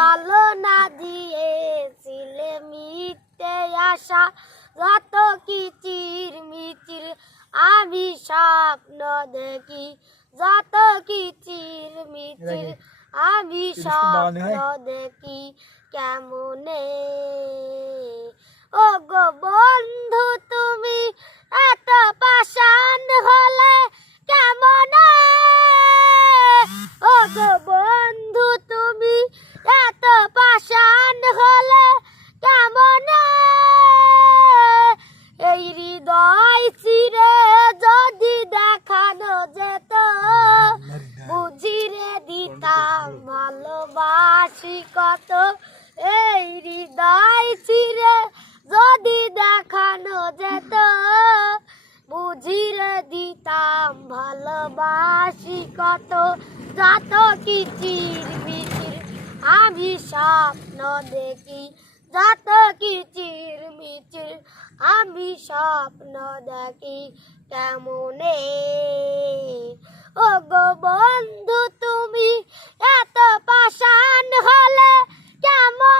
ছলনা দিয়েছিলে মিথ্যে আশা যত কিচির মিচির আমি স্বপ্ন দেখি যত কিচির মিচির আমি স্বপ্ন দেখি কেমনে ও গো বন্ধু তুমি এত পাষাণ হলে কেমনে ও গো বন্ধু তুমি এত পাষাণ হলে কেমনে এই হৃদয় চিরে যদি দেখানো যেত বুঝিরে দিতাম ভালোবাসি কত এই হৃদয় চিরে যদি দেখানো যেত বুঝিরে দিতাম ভালোবাসি কত যত কিচির মিচির আমি স্বপ্ন দেখি যত কিচির মিচির আমি স্বপ্ন দেখি কেমনে ও গো বন্ধু তুমি এত পাষাণ হলে কেমন